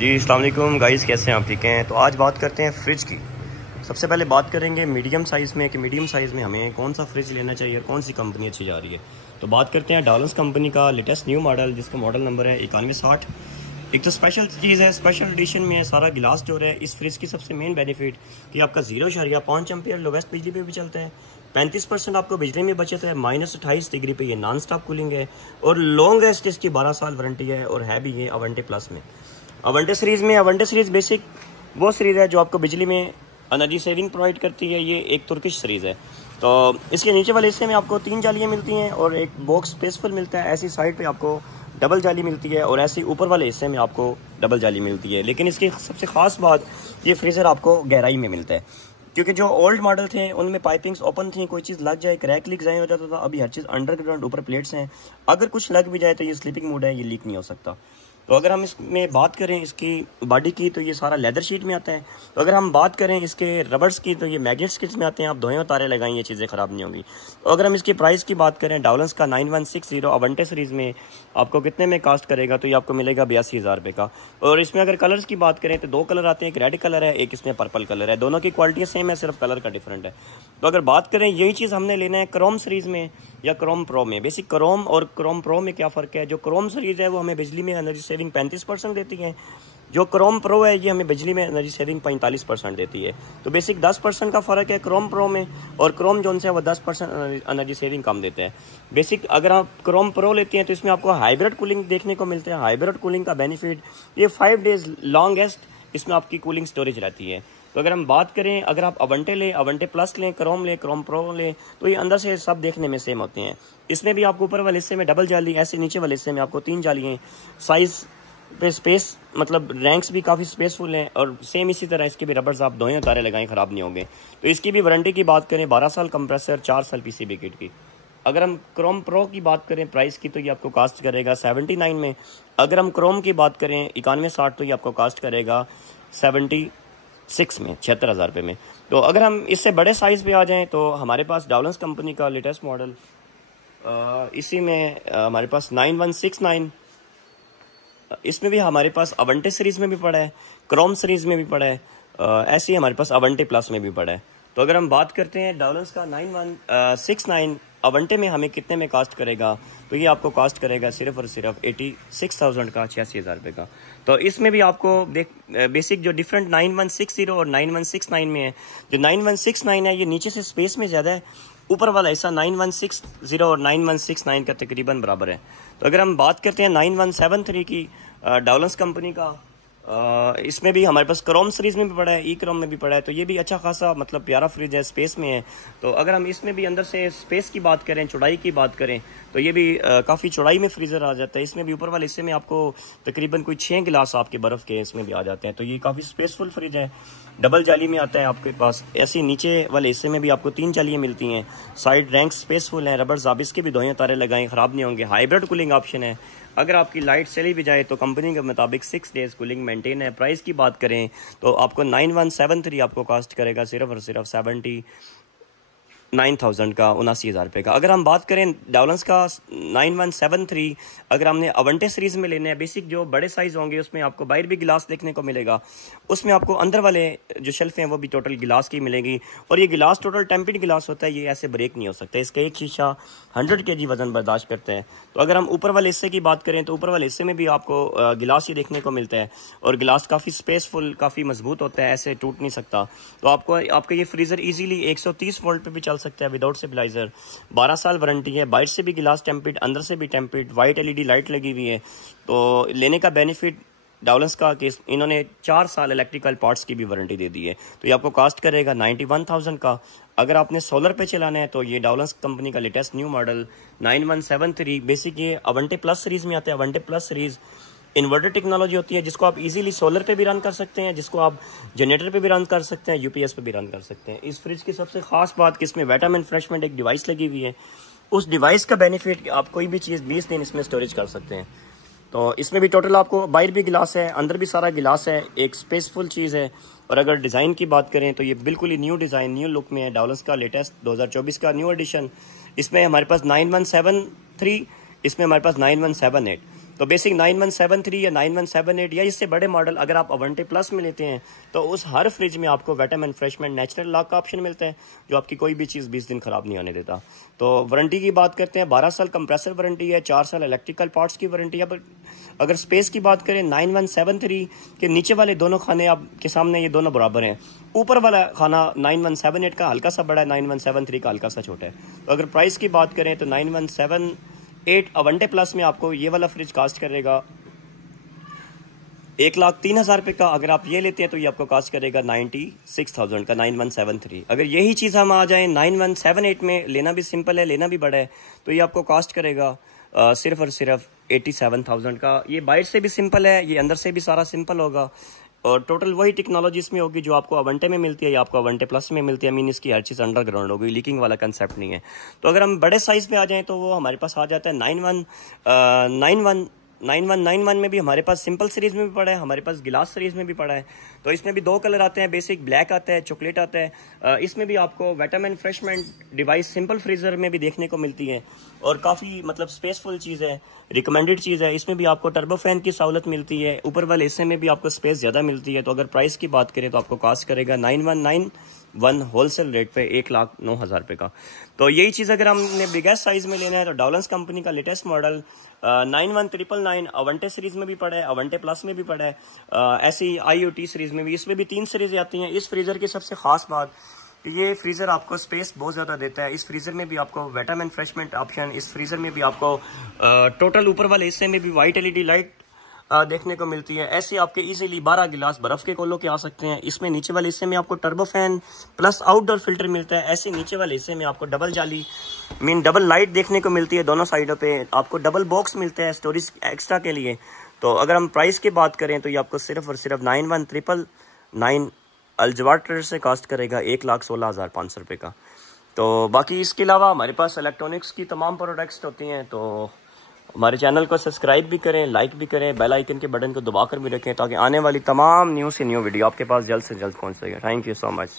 जी अस्सलाम वालेकुम गाइस, कैसे हैं आप? ठीक हैं। तो आज बात करते हैं फ्रिज की। सबसे पहले बात करेंगे मीडियम साइज़ में कि मीडियम साइज़ में हमें कौन सा फ्रिज लेना चाहिए और कौन सी कंपनी अच्छी जा रही है। तो बात करते हैं डालस कंपनी का लेटेस्ट न्यू मॉडल, जिसका मॉडल नंबर है 9160। एक तो स्पेशल चीज़ है, स्पेशल एडिशन में सारा गिलास डोर है। इस फ्रिज की सबसे मेन बेनिफिट कि आपका 0.5 एम्पियर लोवेस्ट बिजली पे भी चलता है। 35% आपको बिजली में बचत है। -28 डिग्री पे ये नॉन स्टॉप कूलिंग है और लॉन्गेस्ट इसकी 12 साल वारंटी है और है भी ये अवेंटे प्लस में। अवेंटे सीरीज बेसिक वो सीरीज है जो आपको बिजली में एनर्जी सेविंग प्रोवाइड करती है। ये एक तुर्किश सीरीज है। तो इसके नीचे वाले हिस्से में आपको 3 जालियाँ मिलती हैं और एक बॉक्स स्पेसफुल मिलता है। ऐसी साइड पे आपको डबल जाली मिलती है और ऐसी ऊपर वाले हिस्से में आपको डबल जाली मिलती है। लेकिन इसकी सबसे खास बात, ये फ्रीजर आपको गहराई में मिलता है, क्योंकि जो ओल्ड मॉडल थे उनमें पाइपिंग्स ओपन थी, कोई चीज़ लग जाए क्रैक लीक जाए हो जाता था। अभी हर चीज़ अंडरग्राउंड ऊपर प्लेट्स हैं, अगर कुछ लग भी जाए तो ये स्लीपिंग मोड है, ये लीक नहीं हो सकता। तो अगर हम इसमें बात करें इसकी बॉडी की तो ये सारा लेदर शीट में आता है। तो अगर हम बात करें इसके रबर्स की तो ये मैग्नेट किट्स में आते हैं। आप धोएं और तारे लगाएं, ये चीज़ें ख़राब नहीं होंगी। तो अगर हम इसकी प्राइस की बात करें, डाउलेंस का 9160 अवेंटे सीरीज़ में आपको कितने में कास्ट करेगा, तो ये आपको मिलेगा 82,000 रुपये का। और इसमें अगर कलर्स की बात करें तो 2 कलर आते हैं, एक रेड कलर है, एक इसमें पर्पल कलर है। दोनों की क्वालिटी सेम है, सिर्फ कलर का डिफरेंट है। तो अगर बात करें यही चीज़ हमने लेना है क्रोम सीरीज़ में या क्रोम प्रो में। बेसिक क्रोम और क्रोम प्रो में क्या फ़र्क है? जो क्रोम सीरीज़ है वो हमें बिजली में एनर्जी सेविंग 35% देती है। जो क्रोम प्रो है ये हमें बिजली में एनर्जी सेविंग 45% देती है। तो बेसिक 10% का फ़र्क है क्रोम प्रो में, और क्रोम जोन से है वो 10% एनर्जी सेविंग कम देते हैं। बेसिक अगर आप क्रोम प्रो लेते हैं तो इसमें आपको हाइब्रिड कूलिंग देखने को मिलते हैं। हाइब्रिड कूलिंग का बेनिफिट ये 5 डेज लॉन्गेस्ट इसमें आपकी कूलिंग स्टोरेज रहती है। तो अगर हम बात करें, अगर आप अवेंटे लें, अवेंटे प्लस लें, क्रोम लें, क्रोम प्रो लें, तो ये अंदर से सब देखने में सेम होते हैं। इसमें भी आपको ऊपर वाले हिस्से में डबल जाली, ऐसे नीचे वाले हिस्से में आपको 3 जाली हैं। साइज़ पे स्पेस मतलब रैंक्स भी काफ़ी स्पेसफुल हैं और सेम इसी तरह इसके भी रबर्स आप धोएं तारे लगाएं, ख़राब नहीं होंगे। तो इसकी भी वारंटी की बात करें, 12 साल कंप्रेसर, 4 साल पीसीबी किट की। अगर हम क्रोम प्रो की बात करें प्राइस की, तो ये आपको कास्ट करेगा 79 में। अगर हम क्रोम की बात करें 9160, तो ये आपको कास्ट करेगा 76 में, 76,000 रुपये में। तो अगर हम इससे बड़े साइज़ पे आ जाएं तो हमारे पास डाउलेंस कंपनी का लेटेस्ट मॉडल इसी में हमारे पास 9169, इसमें भी हमारे पास अवेंटे सीरीज़ में भी पड़ा है, क्रोम सीरीज़ में भी पड़ा है, ऐसे ही हमारे पास अवेंटे प्लस में भी पड़ा है। तो अगर हम बात करते हैं डाउलेंस का 9169 अवेंटे में हमें कितने में कास्ट करेगा, तो ये आपको कास्ट करेगा सिर्फ और सिर्फ 86,000 का, 86,000 रुपये का। तो इसमें भी आपको बेसिक जो डिफरेंट 9160 और 9169 में है, जो 9169 है ये नीचे से स्पेस में ज़्यादा है, ऊपर वाला हिस्सा 9160 और 9169 का तकरीबन बराबर है। तो अगर हम बात करते हैं 9173 की डाउलेंस कंपनी का, इसमें भी हमारे पास क्रोम सीरीज़ में भी पड़ा है, ई क्रोम में भी पड़ा है। तो ये भी अच्छा खासा मतलब प्यारा फ्रिज है, स्पेस में है। तो अगर हम इसमें भी अंदर से स्पेस की बात करें, चौड़ाई की बात करें, तो ये भी काफ़ी चौड़ाई में फ्रीज़र आ जाता है। इसमें भी ऊपर वाले हिस्से में आपको तकरीबन कोई 6 गिलास आपके बर्फ़ के इसमें भी आ जाते हैं। तो ये काफ़ी स्पेसफुल फ्रिज है। डबल जाली में आता है आपके पास। ऐसे नीचे वाले हिस्से में भी आपको 3 जालियाँ मिलती हैं। साइड रैंक स्पेसफुल हैं, रबर्स आप इसके भी धोएं तारे लगाएं, ख़राब नहीं होंगे। हाइब्रिड कूलिंग ऑप्शन है। अगर आपकी लाइट चली भी जाए तो कंपनी के मुताबिक 6 डेज कूलिंग मेंटेन है। प्राइस की बात करें तो आपको 9173 आपको कास्ट करेगा सिर्फ और सिर्फ 79,000 का, 79,000 रुपये का। अगर हम बात करें डाउलेंस का 9173, अगर हमने अवेंटे सीरीज़ में लेने हैं, बेसिक जो बड़े साइज़ होंगे उसमें आपको बाहर भी गिलास देखने को मिलेगा। उसमें आपको अंदर वाले जो शेल्फ़ हैं वो भी टोटल गिलास की मिलेगी, और ये गिलास टोटल टेम्पर्ड गिलास होता है, ये ऐसे ब्रेक नहीं हो सकता। इसका एक शीशा 100 kg वजन बर्दाश्त करते हैं। तो अगर हम ऊपर वाले हिस्से की बात करें तो ऊपर वाले हिस्से में भी आपको गिलास ही देखने को मिलता है, और गिलास काफ़ी स्पेसफुल, काफ़ी मजबूत होता है, ऐसे टूट नहीं सकता। तो आपका ये फ्रीज़र ईजिली 130 वोल्ट पे भी चल सकता है विदाउट स्टेबलाइजर। 12 साल वारंटी है। बाहर से भी गिलास टेम्पर्ड, अंदर से भी टेम्पर्ड, वाइट LED लाइट लगी हुई है। तो लेने का बेनिफिट डाउलेंस का कि इन्होंने 4 साल इलेक्ट्रिकल पार्ट्स की भी वारंटी दे दी है। तो ये आपको कास्ट करेगा 91,000 का। अगर आपने सोलर पे चलाना है तो ये डाउलेंस कंपनी का लेटेस्ट न्यू मॉडल 9173, बेसिक ये अवेंटे प्लस सीरीज़ में आता है। अवेंटे प्लस सीरीज़ इन्वर्टर टेक्नोलॉजी होती है, जिसको आप इजीली सोलर पे भी रन कर सकते हैं, जिसको आप जनरेटर पे भी रन कर सकते हैं, UPS पे भी रन कर सकते हैं। इस फ्रिज की सबसे खास बात कि इसमें विटामिन फ्रेशमेंट एक डिवाइस लगी हुई है। उस डिवाइस का बेनिफिट आप कोई भी चीज़ 20 दिन इसमें स्टोरेज कर सकते हैं। तो इसमें भी टोटल आपको बाहर भी गिलास है, अंदर भी सारा गिलास है, एक स्पेसफुल चीज़ है। और अगर डिज़ाइन की बात करें तो ये बिल्कुल ही न्यू डिज़ाइन, न्यू लुक में है। डाउलेंस का लेटेस्ट 2024 का न्यू एडिशन। इसमें हमारे पास 9173, इसमें हमारे पास 9178। तो बेसिक 9173 या 9178 या इससे बड़े मॉडल अगर आप अवंटे प्लस में लेते हैं तो उस हर फ्रिज में आपको वेटम एंड फ्रेशमेंट नेचुरल लॉक का ऑप्शन मिलता है, जो आपकी कोई भी चीज़ 20 दिन खराब नहीं आने देता। तो वारंटी की बात करते हैं, 12 साल कंप्रेसर वारंटी है, 4 साल इलेक्ट्रिकल पार्ट्स की वारंटी है। अगर स्पेस की बात करें 9173 के नीचे वाले दोनों खाने आपके सामने ये दोनों बराबर हैं, ऊपर वाला खाना 9178 का हल्का सा बड़ा है, 9173 का हल्का सा छोटा है। तो अगर प्राइस की बात करें तो 9178 अवंटे प्लस में आपको ये वाला फ्रिज कास्ट करेगा 1,03,000 रुपये का। अगर आप ये लेते हैं तो ये आपको कास्ट करेगा 96,000 का 9173। अगर यही चीज़ हम आ जाएं 9178 में, लेना भी सिंपल है, लेना भी बड़ा है, तो ये आपको कास्ट करेगा सिर्फ और सिर्फ 87,000 का। ये बाहर से भी सिंपल है, ये अंदर से भी सारा सिंपल होगा और टोटल वही टेक्नोलॉजी इसमें होगी जो आपको अवंटे में मिलती है या आपको अवंटे प्लस में मिलती है। मीन इसकी हर चीज़ अंडरग्राउंड होगी, लीकिंग वाला कंसेप्ट नहीं है। तो अगर हम बड़े साइज़ में आ जाएं तो वो हमारे पास आ जाता है 9191 में भी हमारे पास सिंपल सीरीज में भी पड़ा है, हमारे पास गिलास सीरीज में भी पड़ा है। तो इसमें भी 2 कलर आते हैं, बेसिक ब्लैक आता है, चॉकलेट आता है। इसमें भी आपको वेटम एंड फ्रेशमेंट डिवाइस सिंपल फ्रीजर में भी देखने को मिलती है और काफ़ी मतलब स्पेसफुल चीज़ है, रिकमेंडेड चीज़ है। इसमें भी आपको टर्बो फैन की सहूलत मिलती है, ऊपर वाले हिस्से में भी आपको स्पेस ज़्यादा मिलती है। तो अगर प्राइस की बात करें तो आपको कास्ट करेगा 9191 होलसेल रेट पे 1,09,000 रुपये का। तो यही चीज़ अगर हमने बिगेस्ट साइज में लेना है तो डॉलर्स कंपनी का लेटेस्ट मॉडल 9199 अवंटे सीरीज में भी पड़ा है, अवंटे प्लस में भी पड़ा है, ऐसे ही IoT सीरीज में भी, इसमें भी 3 सीरीज आती हैं। इस फ्रीजर की सबसे खास बात, ये फ्रीजर आपको स्पेस बहुत ज़्यादा देता है। इस फ्रीजर में भी आपको वेटम एंड फ्रेशमेंट ऑप्शन, इस फ्रीजर में भी आपको टोटल ऊपर वाले हिस्से में भी वाइट LED लाइट देखने को मिलती है। ऐसे आपके इजीली 12 गिलास बर्फ के कोलों के आ सकते हैं। इसमें नीचे वाले हिस्से में आपको turbo fan plus outdoor filter मिलता है। ऐसे नीचे वाले हिस्से में आपको डबल जाली मीन डबल लाइट देखने को मिलती है। दोनों साइडों पे आपको डबल बॉक्स मिलता है स्टोरेज एक्स्ट्रा के लिए। तो अगर हम प्राइस की बात करें तो ये आपको सिर्फ और सिर्फ 91,999 अल्जवार ट्रेडर्स से कास्ट करेगा 1,16,500 रुपये का। तो बाकी इसके अलावा हमारे पास इलेक्ट्रॉनिक्स की तमाम प्रोडक्ट्स होती हैं। तो हमारे चैनल को सब्सक्राइब भी करें, लाइक भी करें, बेल आइकन के बटन को दबाकर भी रखें ताकि आने वाली तमाम न्यू से न्यू वीडियो आपके पास जल्द से जल्द पहुंच सके। Thank you so much.